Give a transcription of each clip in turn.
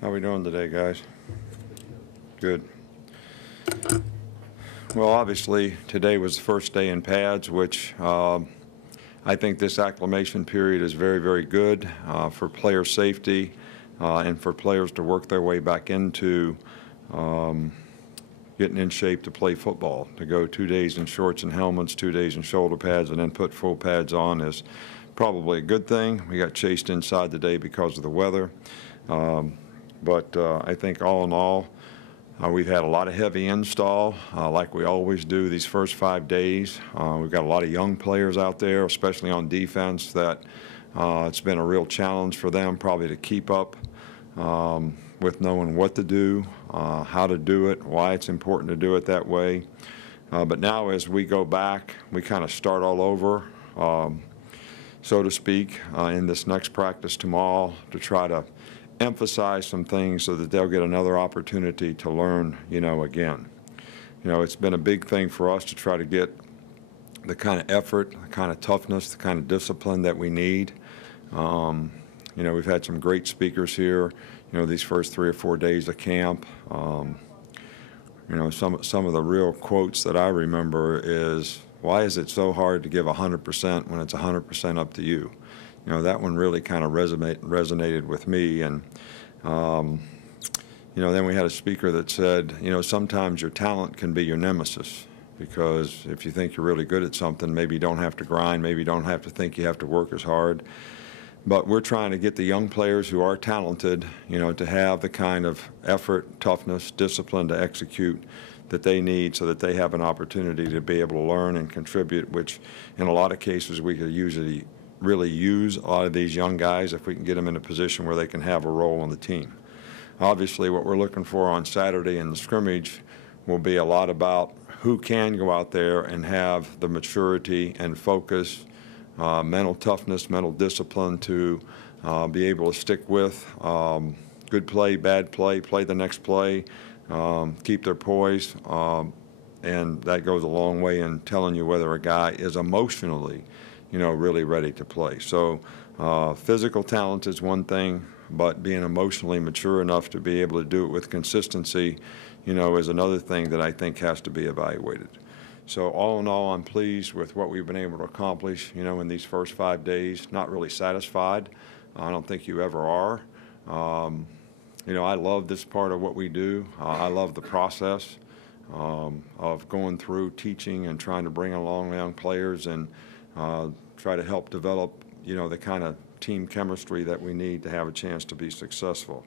How we doing today, guys? Good. Well, obviously, today was the first day in pads, which I think this acclimation period is very, very good for player safety and for players to work their way back into getting in shape to play football. To go 2 days in shorts and helmets, 2 days in shoulder pads, and then put full pads on is probably a good thing. We got chased inside today because of the weather. But I think all in all, we've had a lot of heavy install, like we always do these first 5 days. We've got a lot of young players out there, especially on defense, that it's been a real challenge for them probably to keep up with knowing what to do, how to do it, why it's important to do it that way. But now as we go back, we kind of start all over, so to speak, in this next practice tomorrow to try to emphasize some things so that they'll get another opportunity to learn, again. It's been a big thing for us to try to get the kind of effort, the kind of toughness, the kind of discipline that we need. We've had some great speakers here, these first 3 or 4 days of camp. Some of the real quotes that I remember is, why is it so hard to give 100% when it's 100% up to you? That one really kind of resonated with me. And, then we had a speaker that said, sometimes your talent can be your nemesis, because if you think you're really good at something, maybe you don't have to grind, maybe you don't have to think you have to work as hard. But we're trying to get the young players who are talented, to have the kind of effort, toughness, discipline to execute that they need so that they have an opportunity to be able to learn and contribute, which in a lot of cases we could usually really use a lot of these young guys if we can get them in a position where they can have a role on the team. Obviously, what we're looking for on Saturday in the scrimmage will be a lot about who can go out there and have the maturity and focus, mental toughness, mental discipline to be able to stick with good play, bad play, play the next play, keep their poise, and that goes a long way in telling you whether a guy is emotionally really ready to play. So physical talent is one thing, but being emotionally mature enough to be able to do it with consistency, is another thing that I think has to be evaluated. So all in all, I'm pleased with what we've been able to accomplish, in these first 5 days. Not really satisfied. I don't think you ever are. I love this part of what we do. I love the process of going through teaching and trying to bring along young players and try to help develop, the kind of team chemistry that we need to have a chance to be successful.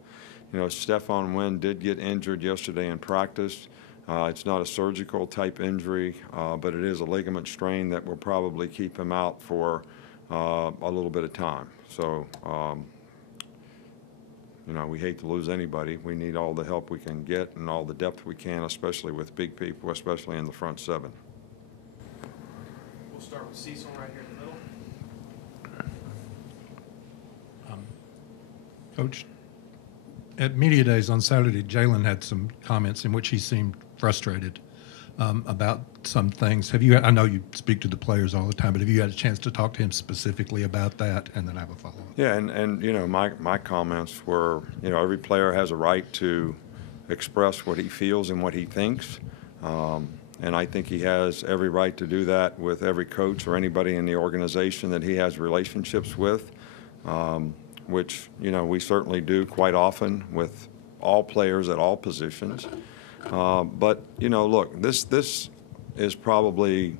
Stephon Wynn did get injured yesterday in practice. It's not a surgical type injury, but it is a ligament strain that will probably keep him out for a little bit of time. So, we hate to lose anybody. We need all the help we can get and all the depth we can, especially with big people, especially in the front seven. We'll start with Cecil right here in the middle. Coach, at media days on Saturday, Jalen had some comments in which he seemed frustrated about some things. I know you speak to the players all the time, but have you had a chance to talk to him specifically about that? And then I have a follow-up. Yeah, and my comments were, every player has a right to express what he feels and what he thinks. And I think he has every right to do that with every coach or anybody in the organization that he has relationships with, which, we certainly do quite often with all players at all positions. But, look, this is probably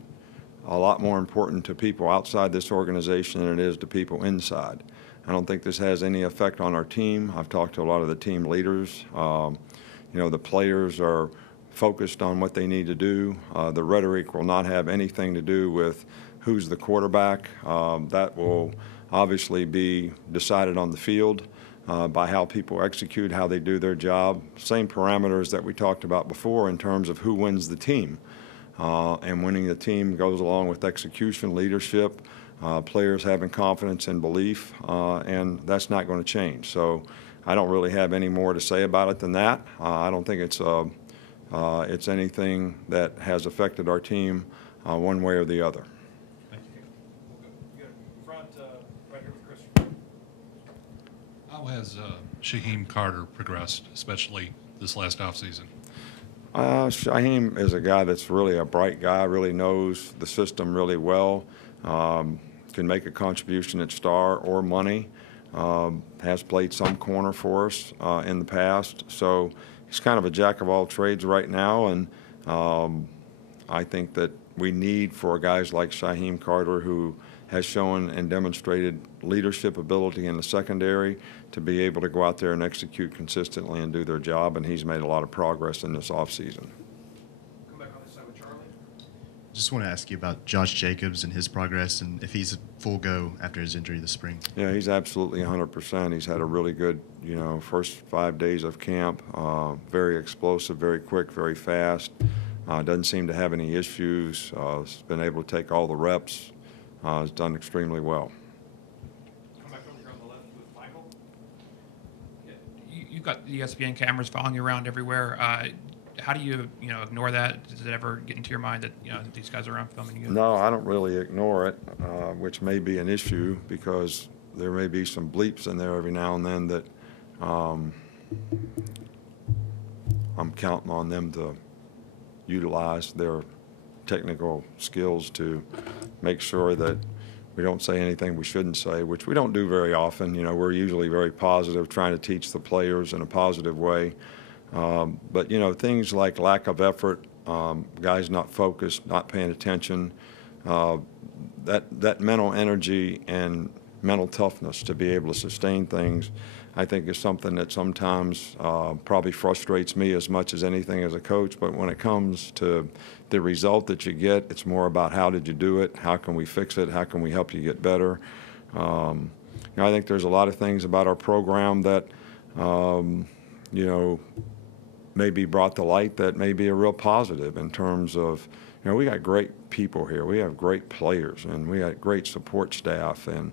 a lot more important to people outside this organization than it is to people inside. I don't think this has any effect on our team. I've talked to a lot of the team leaders. The players are focused on what they need to do. The rhetoric will not have anything to do with who's the quarterback. That will obviously be decided on the field by how people execute, how they do their job. Same parameters that we talked about before in terms of who wins the team. And winning the team goes along with execution, leadership, players having confidence and belief, and that's not going to change. So I don't really have any more to say about it than that. I don't think it's anything that has affected our team one way or the other. Thank you. We'll go front right here with Christian. How has Shaheem Carter progressed, especially this last offseason? Shaheem is a guy that's really a bright guy, really knows the system really well, can make a contribution at star or money, has played some corner for us in the past. So he's kind of a jack of all trades right now, and I think that we need for guys like Shaheem Carter, who has shown and demonstrated leadership ability in the secondary, to be able to go out there and execute consistently and do their job, and he's made a lot of progress in this offseason. Come back on this side with Charlie. Just want to ask you about Josh Jacobs and his progress, and if he's a full go after his injury this spring. Yeah, he's absolutely 100%. He's had a really good, first 5 days of camp. Very explosive, very quick, very fast. Doesn't seem to have any issues. Has been able to take all the reps. Has done extremely well. Come back over here on the left with Michael. You've got the ESPN cameras following you around everywhere. How do you, ignore that? Does it ever get into your mind that, that these guys are around filming you? No, I don't really ignore it, which may be an issue because there may be some bleeps in there every now and then that I'm counting on them to utilize their technical skills to make sure that we don't say anything we shouldn't say, which we don't do very often. We're usually very positive, trying to teach the players in a positive way. But, things like lack of effort, guys not focused, not paying attention, that mental energy and mental toughness to be able to sustain things, I think is something that sometimes probably frustrates me as much as anything as a coach. But when it comes to the result that you get, it's more about how did you do it, how can we fix it, how can we help you get better. I think there's a lot of things about our program that, may be brought to light that may be a real positive in terms of, we got great people here. We have great players, and we got great support staff. And,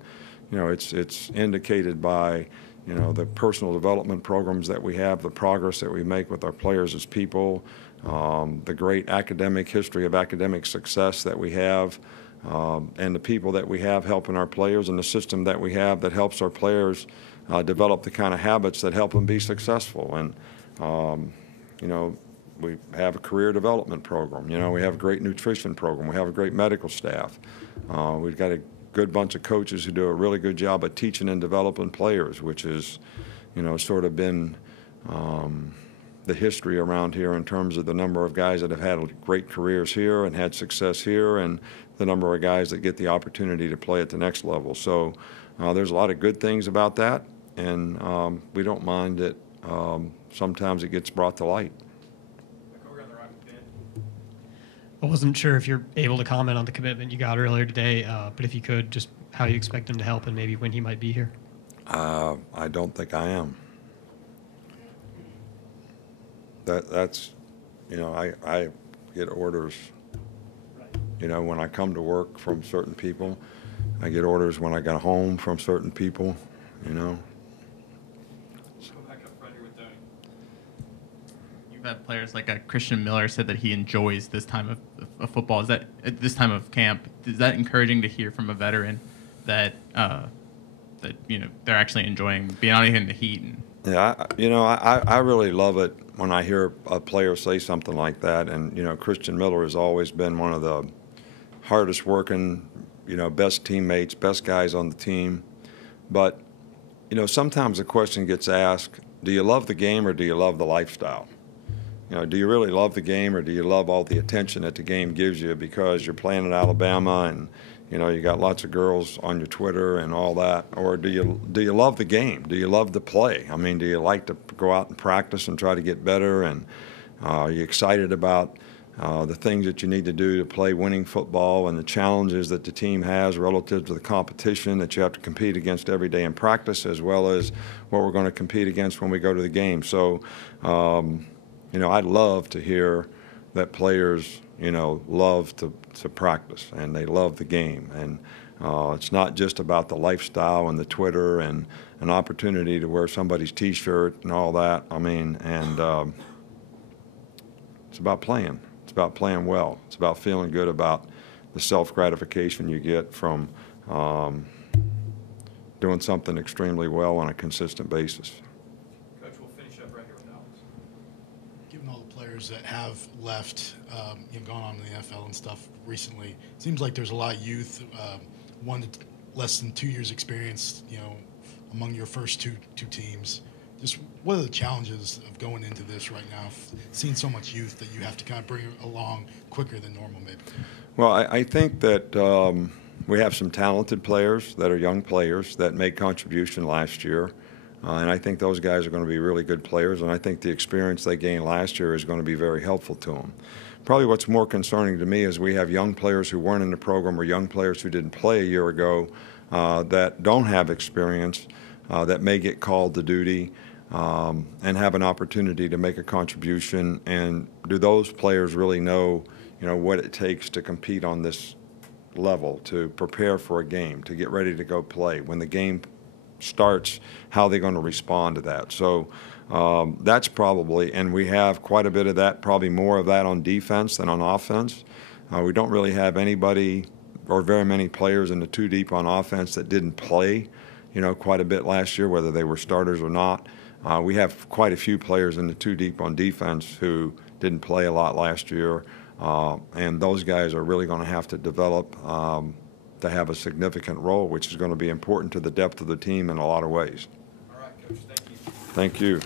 it's indicated by, the personal development programs that we have, the progress that we make with our players as people, the great academic history of academic success that we have, and the people that we have helping our players, and the system that we have that helps our players develop the kind of habits that help them be successful. And, we have a career development program. We have a great nutrition program. We have a great medical staff. We've got a good bunch of coaches who do a really good job of teaching and developing players, which is, sort of been the history around here in terms of the number of guys that have had great careers here and had success here, and the number of guys that get the opportunity to play at the next level. So there's a lot of good things about that, and we don't mind it. Sometimes it gets brought to light. Back over on the right with Ben. I wasn't sure if you're able to comment on the commitment you got earlier today, but if you could, just how you expect him to help and maybe when he might be here. I don't think I am. That's, I get orders, when I come to work from certain people. I get orders when I get home from certain people, You've had players like Christian Miller said that he enjoys this time of football. Is that at this time of camp? Is that encouraging to hear from a veteran that they're actually enjoying being out here in the heat? Yeah, I really love it when I hear a player say something like that. And Christian Miller has always been one of the hardest working, best teammates, best guys on the team. But sometimes the question gets asked: do you love the game or do you love the lifestyle? Do you really love the game, or do you love all the attention that the game gives you because you're playing at Alabama and you got lots of girls on your Twitter and all that? Or do you love the game? Do you love to play? I mean, do you like to go out and practice and try to get better? And are you excited about the things that you need to do to play winning football and the challenges that the team has relative to the competition that you have to compete against every day in practice, as well as what we're going to compete against when we go to the game? So, I'd love to hear that players, love to practice and they love the game. And it's not just about the lifestyle and the Twitter and an opportunity to wear somebody's T-shirt and all that. I mean, and it's about playing. It's about playing well. It's about feeling good about the self-gratification you get from doing something extremely well on a consistent basis. players that have left, gone on to the NFL and stuff recently. Seems like there's a lot of youth, less than 2 years experience, among your first two teams. Just what are the challenges of going into this right now, seeing so much youth that you have to kind of bring along quicker than normal maybe? Well, I think that we have some talented players that are young players that made contribution last year. And I think those guys are going to be really good players, and I think the experience they gained last year is going to be very helpful to them. Probably what's more concerning to me is we have young players who weren't in the program or young players who didn't play a year ago that don't have experience, that may get called to duty and have an opportunity to make a contribution. And do those players really know, what it takes to compete on this level, to prepare for a game, to get ready to go play? When the game starts, how they're going to respond to that. So that's probably, and we have quite a bit of that, probably more of that on defense than on offense. We don't really have anybody or very many players in the two deep on offense that didn't play, quite a bit last year, whether they were starters or not. We have quite a few players in the two deep on defense who didn't play a lot last year, and those guys are really going to have to develop to have a significant role, which is going to be important to the depth of the team in a lot of ways. All right, Coach, thank you. Thank you.